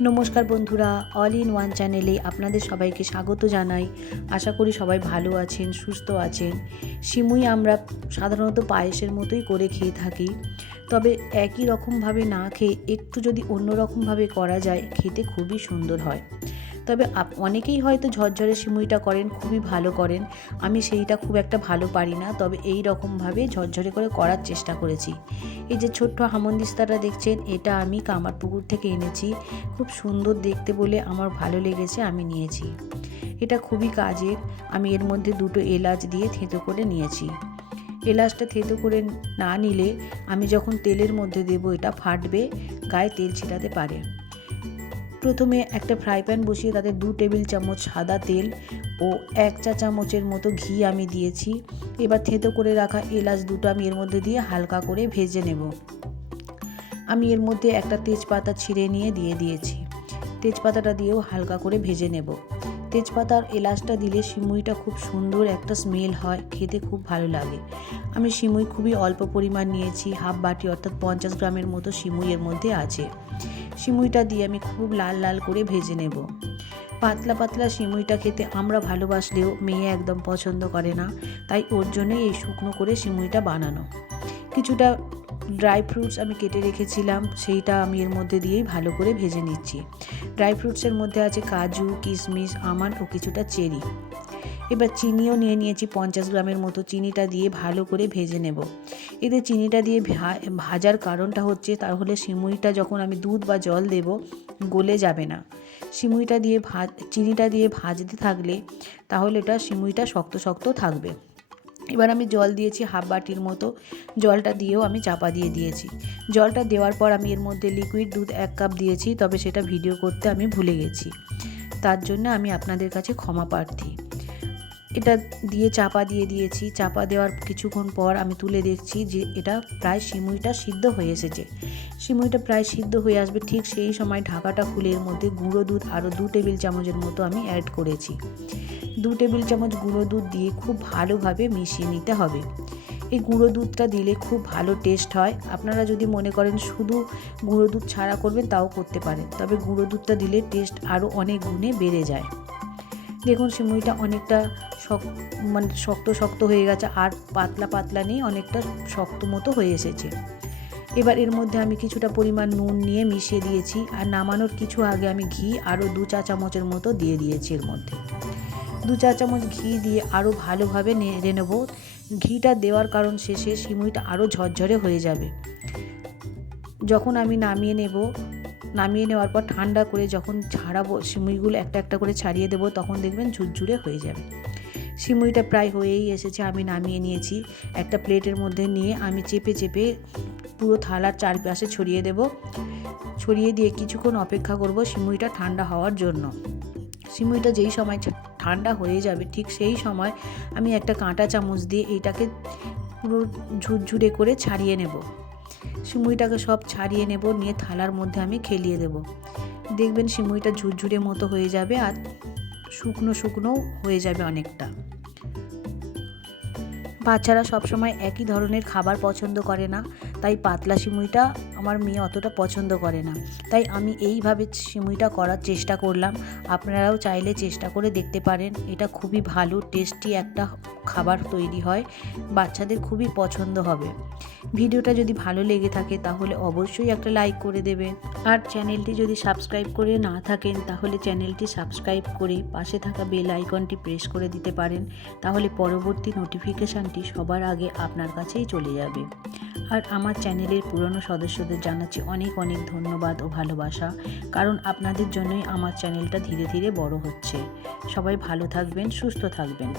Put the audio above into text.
নমস্কার বন্ধুরা all in one চ্যানেলে আপনাদের সবাইকে স্বাগত জানাই। আশা করি সবাই ভালো আছেন, সুস্থ আছেন। সিমুই আমরা সাধারণত পায়েসের মতোই করে খেয়ে থাকি। তবে একই রকমভাবে না খেয়ে একটু যদি অন্যরকমভাবে করা যায়, খেতে খুবই সুন্দর হয়। তবে অনেকেই হয়তো ঝরঝরে সিমুইটা করেন, খুবই ভালো করেন। আমি সেইটা খুব একটা ভালো পারি না, তবে এই রকমভাবে ঝরঝরে করে করার চেষ্টা করেছি। এই যে ছোট্ট হামনদিস্তাটা দেখছেন, এটা আমি কামারপুকুর থেকে এনেছি। খুব সুন্দর দেখতে বলে আমার ভালো লেগেছে, আমি নিয়েছি। এটা খুবই কাজের, আমি এর মধ্যে দুটো এলাচ দিয়ে থেঁতো করে নিয়েছি। এলাচটা থেঁতো করে না নিলে আমি যখন তেলের মধ্যে দেব, এটা ফাটবে, গায়ে তেল ছিটাতে পারে। প্রথমে একটা ফ্রাই প্যান বসিয়ে তাতে দু টেবিল চামচ সাদা তেল ও এক চা চামচের মতো ঘি আমি দিয়েছি। এবার থেতো করে রাখা এলাচ দুটো আমি এর মধ্যে দিয়ে হালকা করে ভেজে নেব। আমি এর মধ্যে একটা তেজপাতা ছিঁড়ে নিয়ে দিয়ে দিয়েছি। তেজপাতাটা দিয়েও হালকা করে ভেজে নেব। তেজপাতার এলাচটা দিলে সিমুইটা খুব সুন্দর একটা স্মেল হয়, খেতে খুব ভালো লাগে। আমি সিমুই খুবই অল্প পরিমাণ নিয়েছি, হাফ বাটি অর্থাৎ পঞ্চাশ গ্রামের মতো সিমুই এর মধ্যে আছে। সিমুইটা দিয়ে আমি খুব লাল লাল করে ভেজে নেব। পাতলা পাতলা সিমুইটা খেতে আমরা ভালোবাসলেও মেয়ে একদম পছন্দ করে না, তাই ওর জন্যই এই শুকনো করে সিমুইটা বানানো। কিছুটা ড্রাই ফ্রুটস আমি কেটে রেখেছিলাম, সেইটা আমি এর মধ্যে দিয়েই ভালো করে ভেজে নিচ্ছি। ড্রাই ফ্রুটসের মধ্যে আছে কাজু, কিশমিশ আমন্ড ও কিছুটা চেরি। এবার চিনিও নিয়ে নিয়েছি, পঞ্চাশ গ্রামের মতো চিনিটা দিয়ে ভালো করে ভেজে নেব। এতে চিনিটা দিয়ে ভাজার কারণটা হচ্ছে তাহলে সিমুইটা যখন আমি দুধ বা জল দেব, গলে যাবে না। সিমুইটা দিয়ে ভাজ চিনিটা দিয়ে ভাজতে থাকলে তাহলে এটা সিমুইটা শক্ত শক্ত থাকবে। এবার আমি জল দিয়েছি হাফ বাটির মতো। জলটা দিয়েও আমি চাপা দিয়ে দিয়েছি। জলটা দেওয়ার পর আমি এর মধ্যে লিকুইড দুধ এক কাপ দিয়েছি, তবে সেটা ভিডিও করতে আমি ভুলে গেছি। তার জন্য আমি আপনাদের কাছে ক্ষমা প্রার্থী। এটা দিয়ে চাপা দিয়ে দিয়েছি। চাপা দেওয়ার কিছুক্ষণ পর আমি তুলে দেখছি যে এটা প্রায় সিমুইটা সিদ্ধ হয়ে এসেছে। সিমুইটা প্রায় সিদ্ধ হয়ে আসবে ঠিক সেই সময় ঢাকাটা খুলে এর মধ্যে গুঁড়ো দুধ আরও দু টেবিল চামচের মতো আমি অ্যাড করেছি। দু টেবিল চামচ গুঁড়ো দুধ দিয়ে খুব ভালোভাবে মিশিয়ে নিতে হবে। এই গুঁড়ো দুধটা দিলে খুব ভালো টেস্ট হয়। আপনারা যদি মনে করেন শুধু গুঁড়ো দুধ ছাড়া করবেন, তাও করতে পারেন। তবে গুঁড়ো দুধটা দিলে টেস্ট আরও অনেক গুণে বেড়ে যায়। দেখুন সিমুইটা অনেকটা শক মানে শক্ত শক্ত হয়ে গেছে আর পাতলা পাতলা নেই, অনেকটা শক্ত মতো হয়ে এসেছে। এবার এর মধ্যে আমি কিছুটা পরিমাণ নুন নিয়ে মিশিয়ে দিয়েছি আর নামানোর কিছু আগে আমি ঘি আরও দু চা চামচের মতো দিয়ে দিয়েছি এর মধ্যে। দু চা চামচ ঘি দিয়ে আরও ভালোভাবে নেড়ে নেব। ঘিটা দেওয়ার কারণ শেষে সিমুইটা আরও ঝরঝরে হয়ে যাবে। যখন আমি নামিয়ে নেব নামিয়ে নেওয়ার পর ঠান্ডা করে যখন ছাড়াবো সিমুইগুলো একটা একটা করে ছাড়িয়ে দেবো, তখন দেখবেন ঝুরঝুরে হয়ে যাবে। সিমুইটা প্রায় হয়েই এসেছে, আমি নামিয়ে নিয়েছি। একটা প্লেটের মধ্যে নিয়ে আমি চেপে চেপে পুরো থালার চারপাশে ছড়িয়ে দেব। ছড়িয়ে দিয়ে কিছুক্ষণ অপেক্ষা করব সিমুইটা ঠান্ডা হওয়ার জন্য। সিমুইটা যেই সময় ঠান্ডা হয়ে যাবে, ঠিক সেই সময় আমি একটা কাঁটা চামচ দিয়ে এইটাকে পুরো ঝুরঝুরে করে ছাড়িয়ে নেব। সিমুইটাকে সব ছাড়িয়ে নেব, নিয়ে থালার মধ্যে আমি খেলিয়ে দেব। দেখবেন সিমুইটা ঝুরঝুরে মতো হয়ে যাবে আর শুকনো শুকনো হয়ে যাবে অনেকটা। বাচ্চারা সবসময় একই ধরনের খাবার পছন্দ করে না। তাই পাতলা সিমুইটা আমার মেয়ে অতটা পছন্দ করে না। তাই আমি এইভাবে সিমুইটা করার চেষ্টা করলাম। আপনারাও চাইলে চেষ্টা করে দেখতে পারেন। এটা খুবই ভালো, টেস্টি একটা খাবার তৈরি হয়। বাচ্চাদের খুবই পছন্দ হবে। ভিডিওটা যদি ভালো লেগে থাকে তাহলে অবশ্যই একটা লাইক করে দেবেন। আর চ্যানেলটি যদি সাবস্ক্রাইব করে না থাকেন তাহলে চ্যানেলটি সাবস্ক্রাইব করে পাশে থাকা বেল আইকনটি প্রেস করে দিতে পারেন। তাহলে পরবর্তী নোটিফিকেশানটি সবার আগে আপনার কাছেই চলে যাবে। আর আমার চ্যানেলের পুরনো সদস্যদের জানাচ্ছি অনেক অনেক ধন্যবাদ ও ভালোবাসা, কারণ আপনাদের জন্যই আমার চ্যানেলটা ধীরে ধীরে বড় হচ্ছে। সবাই ভালো থাকবেন, সুস্থ থাকবেন।